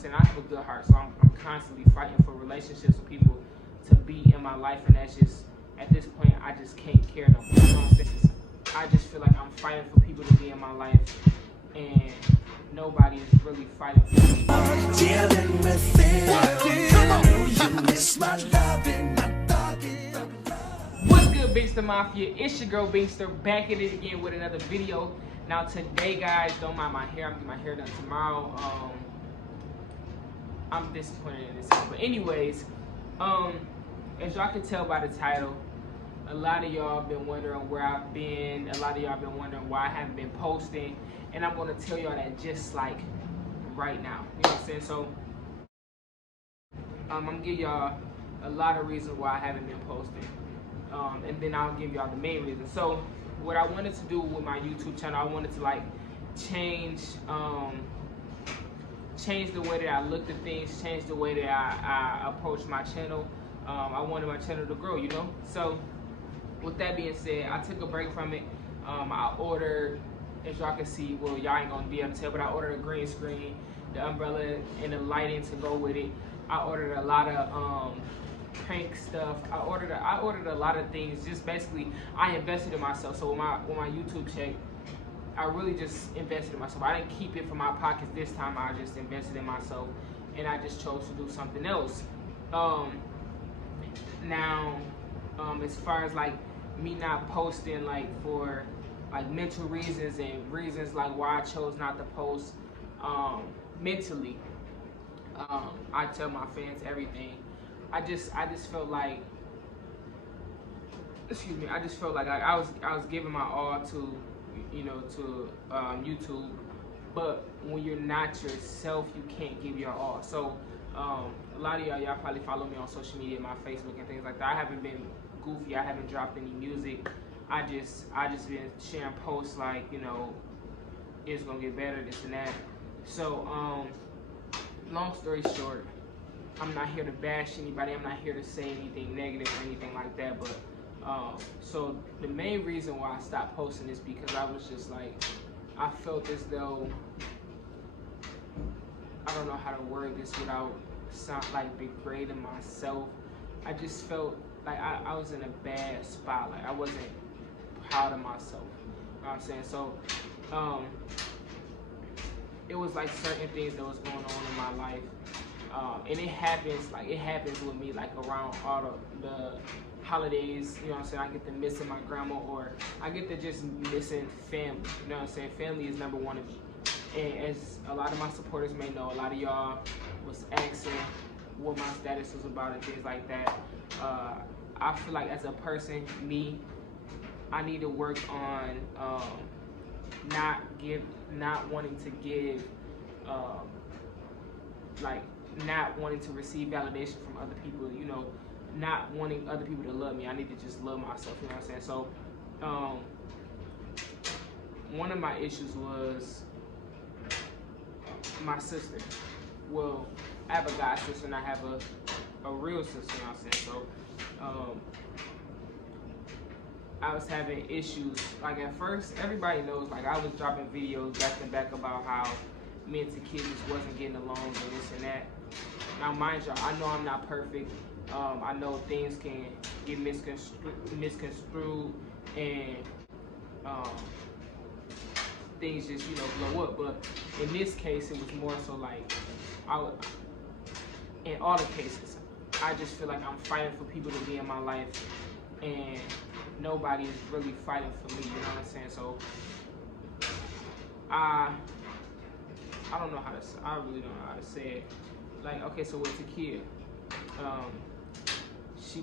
I'm saying? I have a good heart, so I'm constantly fighting for relationships with people to be in my life, and that's just, at this point, I just can't care no more. You know what I'm saying? I just feel like I'm fighting for people to be in my life, and nobody is really fighting for me. Dealing with it. Come on, you miss my loving, my talking. What's good, Binkster Mafia? It's your girl Binkster, back at it again with another video. Now today, guys, don't mind my hair. I'm getting my hair done tomorrow. I'm disappointed in this, but anyways, as y'all can tell by the title, a lot of y'all have been wondering where I've been. A lot of y'all have been wondering why I haven't been posting, and I'm gonna tell y'all that just like right now. You know what I'm saying? So I'm gonna give y'all a lot of reasons why I haven't been posting, and then I'll give y'all the main reason. So what I wanted to do with my YouTube channel, I wanted to like change the way that I looked at things, change the way that I approach my channel. I wanted my channel to grow, you know? So with that being said, I took a break from it. I ordered, as y'all can see, well, y'all ain't gonna be able to tell, but I ordered a green screen, the umbrella, and the lighting to go with it. I ordered a lot of prank stuff. I ordered a lot of things. Just basically, I invested in myself. So with my YouTube check, I really just invested in myself. I didn't keep it from my pockets this time. I just invested in myself, and I just chose to do something else. Now, as far as like me not posting, like for like mental reasons and reasons like why I chose not to post mentally, I tell my fans everything. I just felt like, excuse me, I just felt like I was giving my all to, you know, to YouTube, but when you're not yourself, you can't give your all. So a lot of y'all probably follow me on social media, my Facebook and things like that. I haven't been goofy. I haven't dropped any music. I just been sharing posts like, you know, it's gonna get better, this and that. So long story short, I'm not here to bash anybody. I'm not here to say anything negative or anything like that. But so the main reason why I stopped posting is because I was just like, I felt as though, I don't know how to word this without sound like degrading myself. I just felt like I was in a bad spot. Like I wasn't proud of myself. You know what I'm saying? So it was like certain things that was going on in my life. And it happens with me like around all the holidays, you know what I'm saying? I get to missing my grandma, or I get to just missing family, you know what I'm saying? Family is number one to me. And as a lot of my supporters may know, a lot of y'all was asking what my status was about and things like that. I feel like as a person, I need to work on not wanting to give, like not wanting to receive validation from other people, you know, not wanting other people to love me. I need to just love myself, you know what I'm saying? So one of my issues was my sister. Well, I have a god sister and I have a real sister, you know what I'm saying? So I was having issues. Like at first, everybody knows, like I was dropping videos back to back about how me and T-Kid just wasn't getting along and this and that. Now mind y'all, I know I'm not perfect. I know things can get misconstrued and things just, you know, blow up. But in this case, it was more so like, in all the cases, I just feel like I'm fighting for people to be in my life, and nobody is really fighting for me, you know what I'm saying? So I don't know how to, I really don't know how to say it. Like, okay, so with Takia, she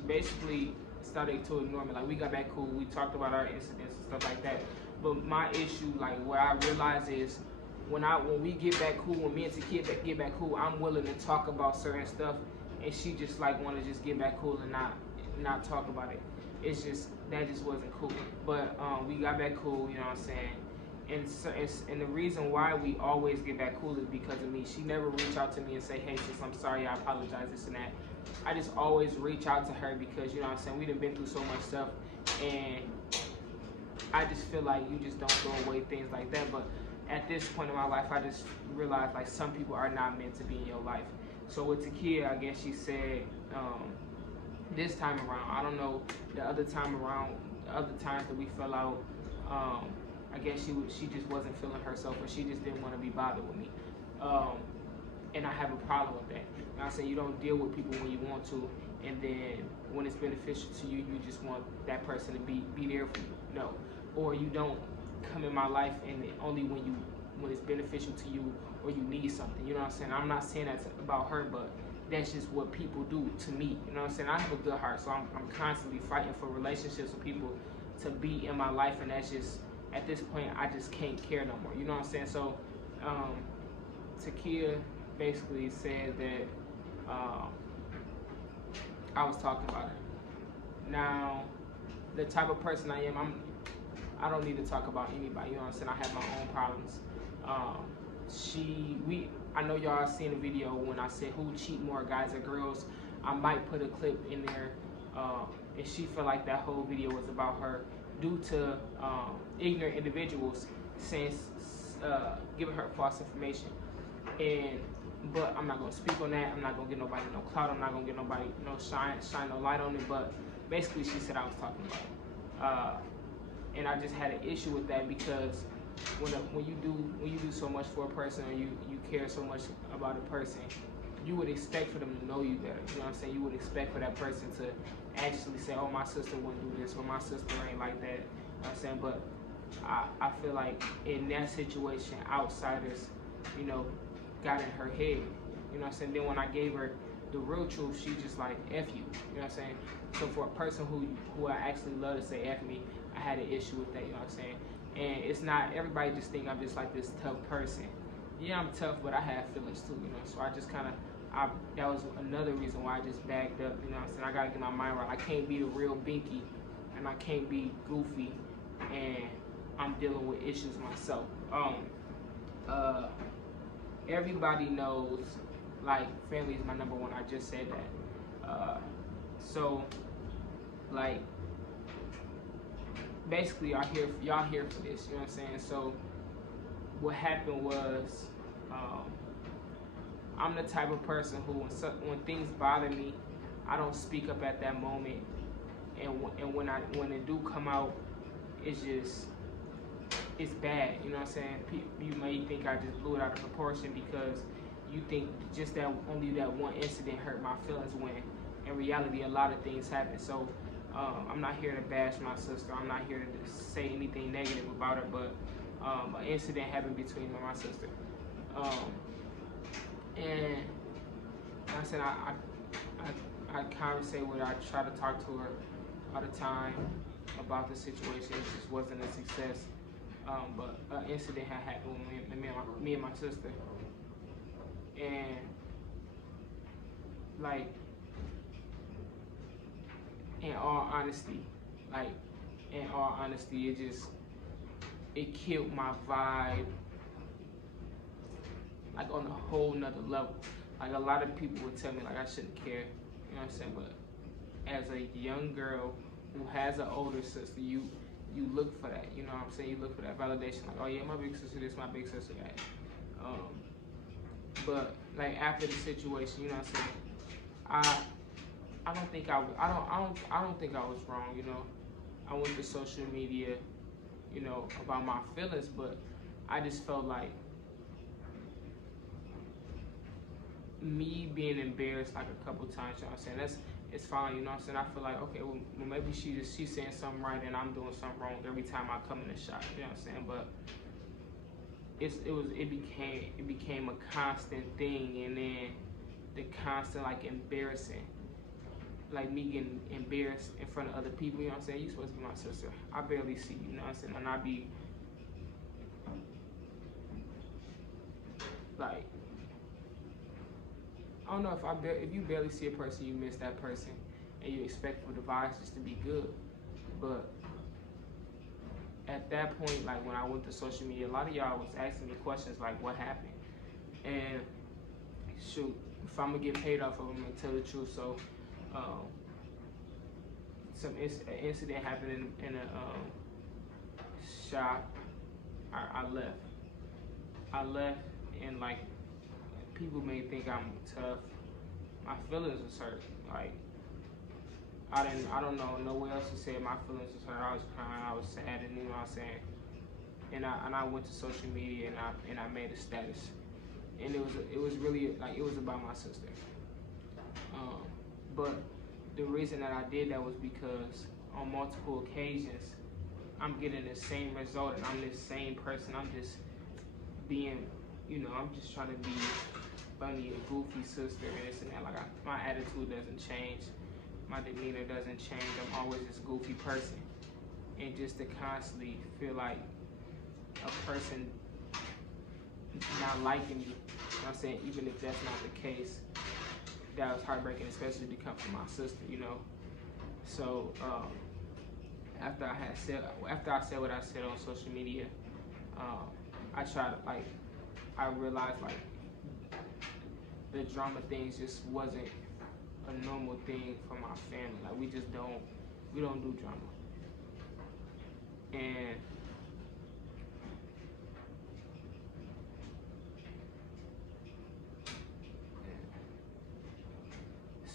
basically started to ignore me. Like, we got back cool, we talked about our incidents and stuff like that. But my issue, like what I realize is, when we get back cool, when me and Takia get back cool, I'm willing to talk about certain stuff, and she just like want to just get back cool and not talk about it. It's just, that just wasn't cool. But we got back cool, you know what I'm saying? And the reason why we always get back cool is because of me. She never reach out to me and say, hey sis, I'm sorry, I apologize, this and that. I just always reach out to her because, you know what I'm saying, we done been through so much stuff, and I just feel like you just don't throw away things like that. But at this point in my life, I just realized like some people are not meant to be in your life. So with Takia, I guess she said this time around, I don't know the other time around, the other times that we fell out, I guess she just wasn't feeling herself, or she just didn't want to be bothered with me. And I have a problem with that. You know what I'm saying? You don't deal with people when you want to, and then when it's beneficial to you, you just want that person to be there for you. No. Or you don't come in my life and only when it's beneficial to you or you need something. You know what I'm saying? I'm not saying that's about her, but that's just what people do to me. You know what I'm saying? I have a good heart, so I'm constantly fighting for relationships with people to be in my life, and that's just, at this point, I just can't care no more. You know what I'm saying? So, Takia basically said that I was talking about her. Now, the type of person I am, I don't need to talk about anybody. You know what I'm saying? I have my own problems. I know y'all seen the video when I said who cheat more, guys or girls. I might put a clip in there, and she felt like that whole video was about her due to ignorant individuals saying, giving her false information. But I'm not gonna speak on that. I'm not gonna get nobody no clout. I'm not gonna get nobody shine no light on it. But basically, she said I was talking about it, and I just had an issue with that because when you do so much for a person, or you care so much about a person, you would expect for them to know you better. You know what I'm saying? You would expect for that person to actually say, "Oh, my sister wouldn't do this," or "My sister ain't like that." You know what I'm saying? But I feel like in that situation, outsiders, got in her head. You know what I'm saying? Then when I gave her the real truth, she just like, F you. You know what I'm saying? So for a person who I actually love to say F me, I had an issue with that, you know what I'm saying? And it's not, everybody just think I'm just like this tough person. Yeah, I'm tough, but I have feelings too, So I just kind of, that was another reason why I just backed up, you know what I'm saying? I gotta get my mind right. I can't be the real binky, and I can't be goofy, and I'm dealing with issues myself. Everybody knows, like, family is my number one. I just said that. So, like, basically, y'all here for this. You know what I'm saying? So, what happened was, I'm the type of person who, when things bother me, I don't speak up at that moment, and when it do come out, it's bad, you know what I'm saying? You may think I just blew it out of proportion because you think just that only that one incident hurt my feelings, when in reality a lot of things happen. So I'm not here to bash my sister. I'm not here to say anything negative about her, but an incident happened between me and my sister. And like I said, I conversate with her. I try to talk to her all the time about the situation. It just wasn't a success. But an incident had happened with me and my sister. And, like, in all honesty, it killed my vibe, like, on a whole nother level. Like, a lot of people would tell me, like, I shouldn't care, you know what I'm saying? But as a young girl who has an older sister, you look for that, you know what I'm saying? You look for that validation, like, oh yeah, my big sister this, my big sister that. But like, after the situation, you know what I'm saying? I don't think I was wrong, I went to social media, about my feelings, but I just felt like me being embarrassed like a couple times, you know what I'm saying? It's fine, you know what I'm saying? I feel like, okay, well maybe she's saying something right and I'm doing something wrong every time I come in the shop, you know what I'm saying? But it became a constant thing, and then the constant, like, embarrassing, like me getting embarrassed in front of other people, you know what I'm saying? You supposed to be my sister. I barely see you, you know what I'm saying? And I be like, I don't know, if you barely see a person, you miss that person, and you expect for the vibes just to be good. But at that point, like, when I went to social media, a lot of y'all was asking me questions like, what happened? And shoot, if I'm gonna get paid off of them, I'm gonna tell the truth. So an incident happened in a shop. I left, I left, and like people may think I'm tough. My feelings was hurt. Like I don't know nowhere else to say it. My feelings was hurt. I was crying. I was sad, and you know what I'm saying. And I went to social media and I made a status, and it was really like it was about my sister. But the reason that I did that was because on multiple occasions I'm getting the same result, and I'm this same person. I'm just being, you know, I'm just trying to be funny, a goofy sister, and this and that. Like my attitude doesn't change, my demeanor doesn't change. I'm always this goofy person, and just to constantly feel like a person not liking me, you know what I'm saying, even if that's not the case, that was heartbreaking, especially to come from my sister, you know. So after I said what I said on social media, I tried to I realized like the drama things just wasn't a normal thing for my family. Like we don't do drama. And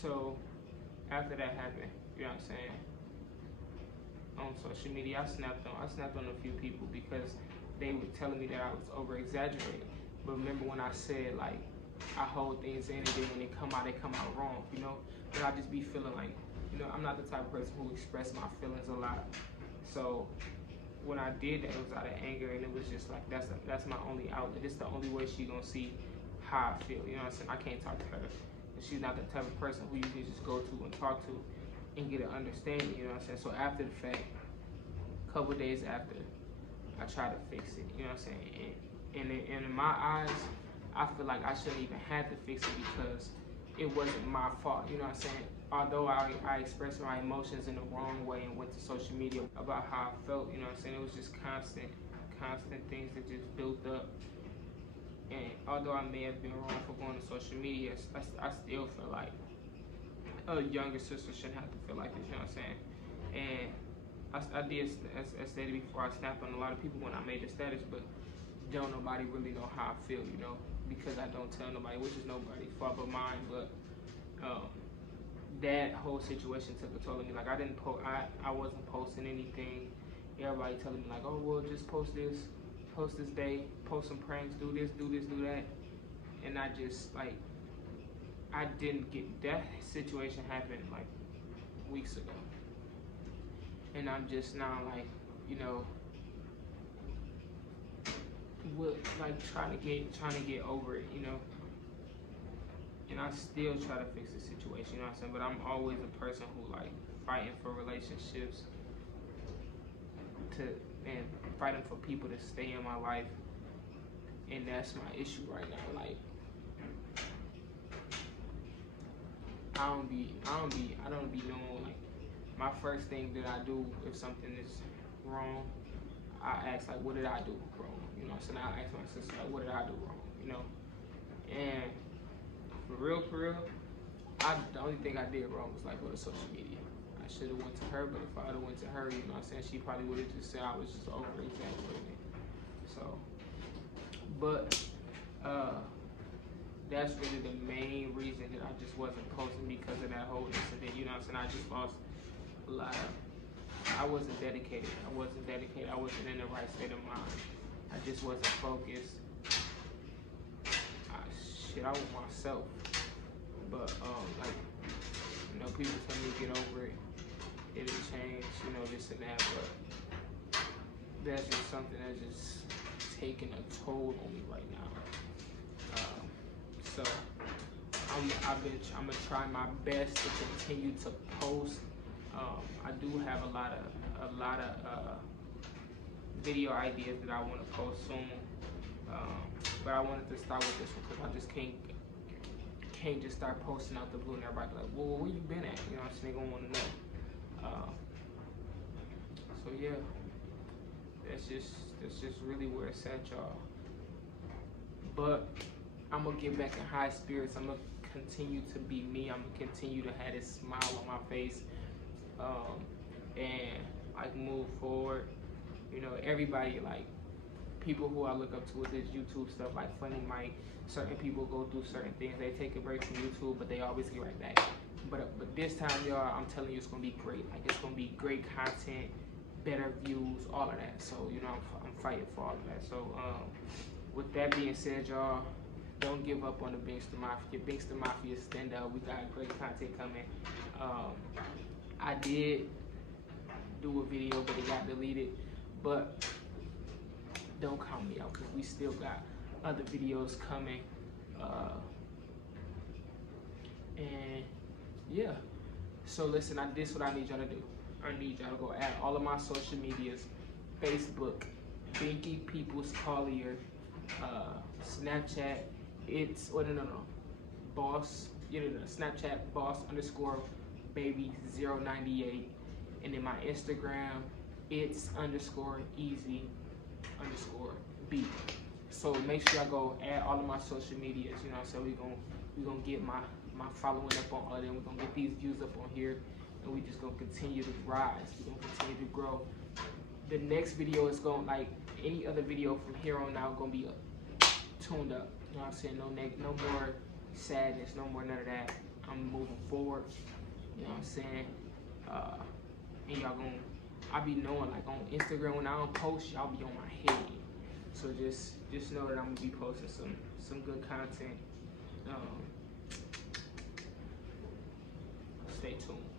so after that happened, you know what I'm saying, on social media, I snapped on a few people because they were telling me that I was over exaggerating. But remember when I said like I hold things in, and then when they come out wrong, you know. But I just be feeling like, you know, I'm not the type of person who express my feelings a lot. So when I did that, it was out of anger, and it was just like that's my only outlet. It's the only way she gonna see how I feel. You know what I'm saying? I can't talk to her. She's not the type of person who you can just go to and talk to and get an understanding. You know what I'm saying? So after the fact, a couple days after, I tried to fix it. You know what I'm saying? And in my eyes, I feel like I shouldn't even have to fix it because it wasn't my fault. You know what I'm saying? Although I expressed my emotions in the wrong way and went to social media about how I felt, you know what I'm saying? It was just constant things that just built up. And although I may have been wrong for going to social media, I still feel like a younger sister shouldn't have to feel like this, you know what I'm saying? And I did, as stated before, I snapped on a lot of people when I made the status, but don't nobody really know how I feel, you know, because I don't tell nobody, which is nobody's fault but mine. But that whole situation took a toll on me. Like I wasn't posting anything. Everybody telling me like, oh well, just post this day, post some pranks, do this, do that. And I just like, I didn't get, that situation happened like weeks ago. And I'm just now like, you know, like trying to get over it, you know. And I still try to fix the situation, you know what I'm saying? But I'm always a person who like fighting for relationships and fighting for people to stay in my life. And that's my issue right now. Like I don't be knowing, like my first thing that I do if something is wrong, I ask like, what did I do wrong? You know what I'm saying? I ask my sister like, what did I do wrong? You know? And for real, the only thing I did wrong was like go to social media. I should have went to her, but if I would have went to her, you know what I'm saying, she probably would have just said I was just over exaggerating. So, but that's really the main reason that I just wasn't posting, because of that whole incident. You know what I'm saying? I just lost a lot of, I wasn't dedicated. I wasn't in the right state of mind. I just wasn't focused. I was myself. But like, you know, people tell me to get over it. It'll change, you know, this and that. But that's just something that's just taking a toll on me right now. So I'm gonna try my best to continue to post. I do have a lot of video ideas that I want to post soon, but I wanted to start with this one because I just can't just start posting out the blue and everybody like, well, where you been at? You know, this nigga want to know. So yeah, that's just really where it's at, y'all. But I'm gonna get back in high spirits. I'm gonna continue to be me. I'm gonna continue to have this smile on my face, and like move forward. You know, everybody like people who I look up to with this YouTube stuff, like Funny Mike. Certain people go through certain things. They take a break from YouTube, but they always get right back. But this time, y'all, I'm telling you, it's gonna be great. Like, it's gonna be great content, better views, all of that. So, you know, I'm fighting for all of that. So, with that being said, y'all, don't give up on the Binkster Mafia. Binkster Mafia, stand up. We got great content coming. I did do a video, but it got deleted. But don't count me out, because we still got other videos coming. And yeah, so listen, this is what I need y'all to do. I need y'all to go add all of my social medias: Facebook, Binky Peoples Collier, Snapchat, Boss, Snapchat Boss _ baby 098, and then my Instagram, it's _ easy _ B. So make sure y'all go add all of my social medias. You know what I'm saying? We gonna get my following up on all of them. We're gonna get these views up on here, and we just gonna continue to rise. We're gonna continue to grow. The next video is going, like any other video from here on out, gonna be tuned up. You know what I'm saying? No more sadness, no more none of that. I'm moving forward. You know what I'm saying? And y'all I be knowing, like on Instagram, when I don't post, y'all be on my head. So just know that I'm gonna be posting some good content. Stay tuned.